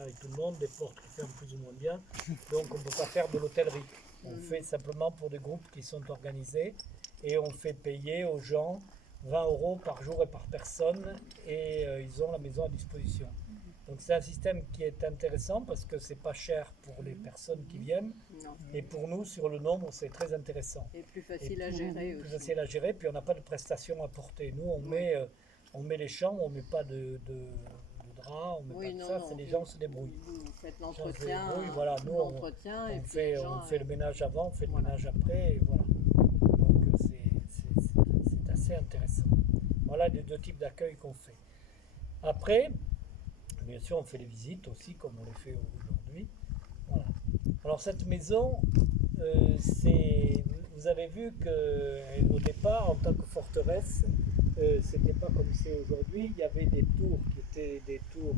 avec tout le monde, des portes qui ferment plus ou moins bien. Donc on ne peut pas faire de l'hôtellerie. On fait simplement pour des groupes qui sont organisés et on fait payer aux gens 20 euros par jour et par personne et ils ont la maison à disposition. Donc c'est un système qui est intéressant parce que c'est pas cher pour les personnes qui viennent Non. et pour nous sur le nombre c'est très intéressant. Et plus facile à gérer Plus aussi. facile à gérer, puis on n'a pas de prestations à porter. Nous on met les chambres, on met pas de drap, on met Oui, pas de non, ça, non, c'est les vous- gens se débrouillent. Vous faites Les gens se l'entretien, débrouillent, voilà, nous l'entretien et on puis fait, les gens, on fait le ménage avant, on fait le voilà. ménage après, et voilà. Donc c'est assez intéressant. Voilà les deux types d'accueil qu'on fait. Après, bien sûr, on fait les visites aussi, comme on les fait aujourd'hui. Voilà. Alors cette maison, vous avez vu qu'au départ, en tant que forteresse, c'était pas comme c'est aujourd'hui. Il y avait des tours qui étaient des tours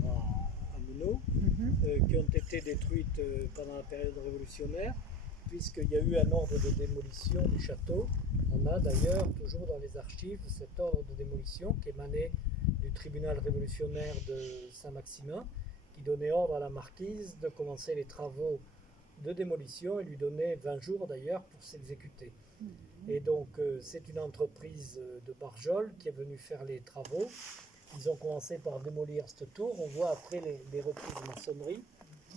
à meneaux, qui ont été détruites pendant la période révolutionnaire, puisqu'il y a eu un ordre de démolition du château. On a d'ailleurs toujours dans les archives cet ordre de démolition qui émanait du tribunal révolutionnaire de Saint-Maximin, qui donnait ordre à la marquise de commencer les travaux de démolition et lui donnait 20 jours d'ailleurs pour s'exécuter. Et donc c'est une entreprise de Barjol qui est venue faire les travaux. Ils ont commencé par démolir cette tour, on voit après les reprises de maçonnerie,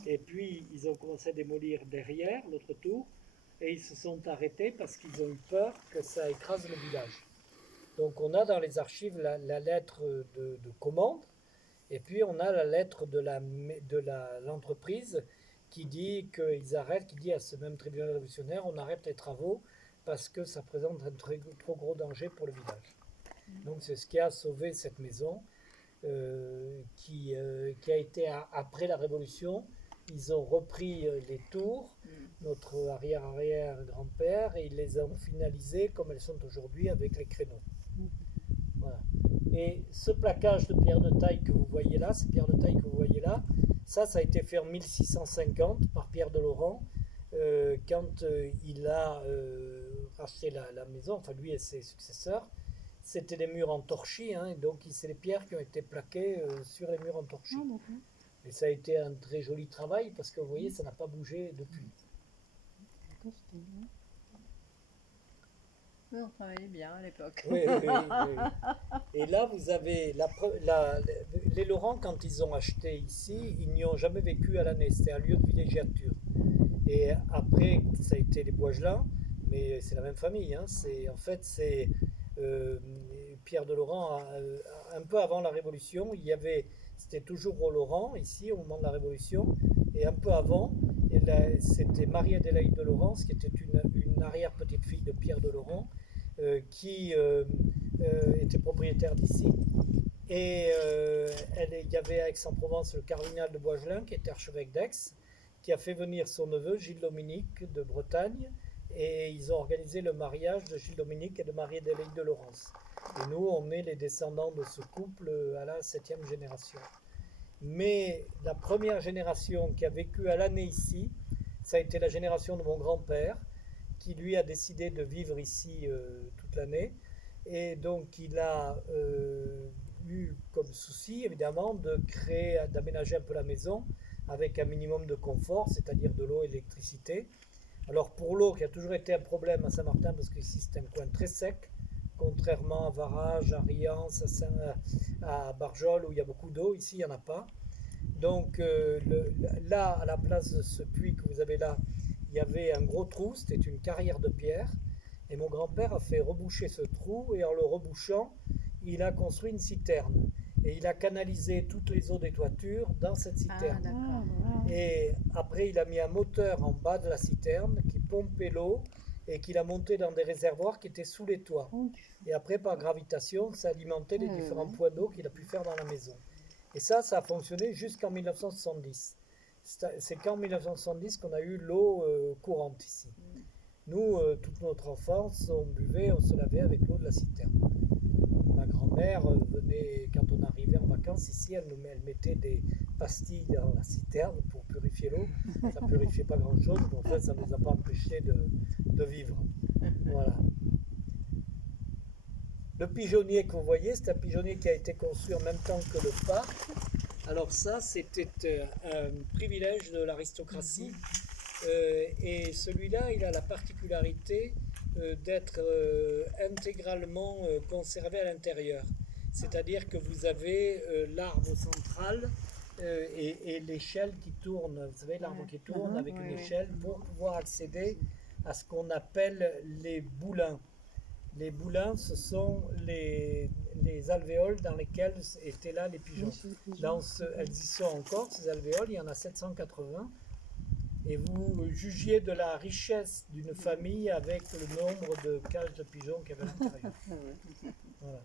et puis ils ont commencé à démolir derrière l'autre tour, et ils se sont arrêtés parce qu'ils ont eu peur que ça écrase le village. Donc on a dans les archives la lettre de commande, et puis on a la lettre de l'entreprise qui dit qu'ils arrêtent, qui dit à ce même tribunal révolutionnaire, on arrête les travaux parce que ça présente un trop gros danger pour le village. Donc c'est ce qui a sauvé cette maison, qui a été après la Révolution. Ils ont repris les tours, notre arrière-arrière-grand-père, et ils les ont finalisées comme elles sont aujourd'hui avec les créneaux. Voilà. Et ce plaquage de pierre de taille que vous voyez là, ces pierres de taille que vous voyez là, ça a été fait en 1650 par Pierre de Laurent, quand il a racheté la maison, enfin lui et ses successeurs. C'était des murs en torchis, hein, et donc c'est les pierres qui ont été plaquées sur les murs en torchis. Et ça a été un très joli travail parce que vous voyez, ça n'a pas bougé depuis. Oui, on travaillait bien à l'époque. Oui, oui, oui, oui. Et là, vous avez les Laurent, quand ils ont acheté ici, ils n'y ont jamais vécu à l'année. C'était un lieu de villégiature. Et après, ça a été les Boisgelins, mais c'est la même famille. Hein. En fait, c'est Pierre de Laurent, un peu avant la Révolution, c'était toujours au Laurent, ici, au moment de la Révolution, et un peu avant, c'était Marie-Adélaïde de Laurence, qui était une arrière-petite-fille de Pierre de Laurent, qui était propriétaire d'ici. Et il y avait à Aix-en-Provence le cardinal de Boisgelin, qui était archevêque d'Aix, qui a fait venir son neveu Gilles Dominique de Bretagne, et ils ont organisé le mariage de Gilles Dominique et de Marie-Adélaïde de Laurence. Et nous, on est les descendants de ce couple à la 7e génération. Mais la première génération qui a vécu à l'année ici, ça a été la génération de mon grand-père, qui lui a décidé de vivre ici toute l'année. Et donc il a eu comme souci, évidemment, d'aménager un peu la maison avec un minimum de confort, c'est-à-dire de l'eau et de l'électricité. Alors pour l'eau, qui a toujours été un problème à Saint-Martin, parce qu'ici c'est un coin très sec, contrairement à Varage, à Riance, à Barjol, où il y a beaucoup d'eau, ici il n'y en a pas. Donc là, à la place de ce puits que vous avez là, il y avait un gros trou, c'était une carrière de pierre, et mon grand-père a fait reboucher ce trou, et en le rebouchant, il a construit une citerne. Et il a canalisé toutes les eaux des toitures dans cette citerne. Et après, il a mis un moteur en bas de la citerne qui pompait l'eau et qu'il a monté dans des réservoirs qui étaient sous les toits. Et après, par gravitation, ça alimentait les différents points d'eau qu'il a pu faire dans la maison. Et ça a fonctionné jusqu'en 1970. C'est qu'en 1970 qu'on a eu l'eau courante ici. Nous, toute notre enfance, on buvait, on se lavait avec l'eau de la citerne. Ma grand-mère venait, quand on arrivait en vacances ici, elle mettait des pastilles dans la citerne pour purifier l'eau. Ça ne purifiait pas grand-chose, mais en fait, ça ne nous a pas empêché de vivre. Voilà. Le pigeonnier que vous voyez, c'est un pigeonnier qui a été construit en même temps que le parc. Alors ça, c'était un privilège de l'aristocratie. Et celui-là, il a la particularité d'être intégralement conservé à l'intérieur. C'est-à-dire que vous avez l'arbre central et l'échelle qui tourne. Vous savez, l'arbre qui tourne avec une échelle pour pouvoir accéder à ce qu'on appelle les boulins. Les boulins, ce sont les alvéoles dans lesquelles étaient là les pigeons. Elles y sont encore, ces alvéoles, il y en a 780. Et vous jugiez de la richesse d'une famille avec le nombre de cages de pigeons qu'il y avait à l'intérieur. Voilà.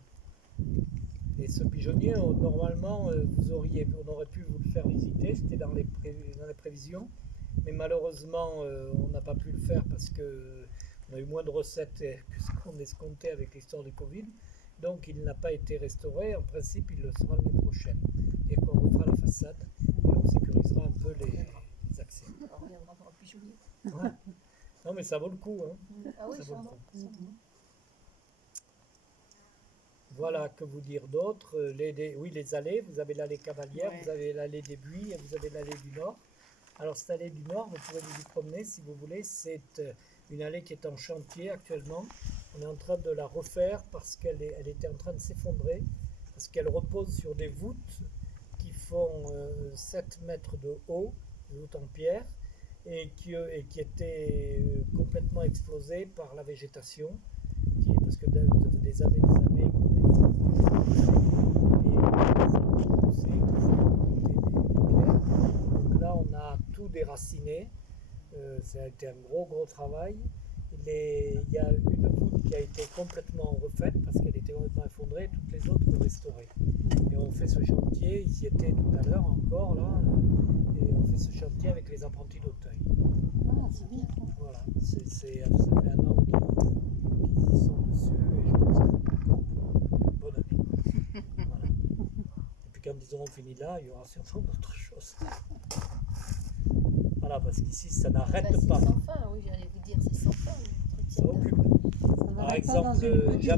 Et ce pigeonnier, normalement, on aurait pu vous le faire visiter, c'était dans les prévisions. Mais malheureusement, on n'a pas pu le faire parce qu'on a eu moins de recettes que ce qu'on escomptait avec l'histoire du Covid. Donc il n'a pas été restauré. En principe, il le sera l'année prochaine. Et qu'on refera la façade et on sécurisera un peu les accès. On reviendra voir le pigeonnier. Ouais. Non, mais ça vaut le coup. Hein. Ah oui, Ça vaut le sûrement. coup. Voilà, que vous dire d'autre? Oui, les allées. Vous avez l'allée Cavalière, vous avez l'allée des Buis et vous avez l'allée du Nord. Alors, cette allée du Nord, vous pourrez vous y promener si vous voulez. C'est une allée qui est en chantier actuellement. On est en train de la refaire parce qu'elle était en train de s'effondrer, parce qu'elle repose sur des voûtes qui font 7 mètres de haut, des voûtes en pierre, et qui étaient complètement explosées par la végétation, parce que ça fait des années qu'on est et ça a poussé, qui s'est emporté des pierres. Donc là, on a tout déraciné. Ça a été un gros travail. Il y a une voûte qui a été complètement refaite parce qu'elle était complètement effondrée, toutes les autres restaurées. Et on fait ce chantier, ils y étaient tout à l'heure encore là, et on fait ce chantier avec les apprentis d'Auteuil. Ah, c'est bien. Voilà, ça fait 1 an qu'ils y sont dessus et je pense que c'est encore pour une bonne année. Voilà. Et puis quand ils auront fini là, il y aura sûrement d'autres choses. Voilà, parce qu'ici ça n'arrête Bah, pas. c'est sans fin, oui, j'allais vous dire, c'est sans fin. Ça occupe. Par Par exemple, jamais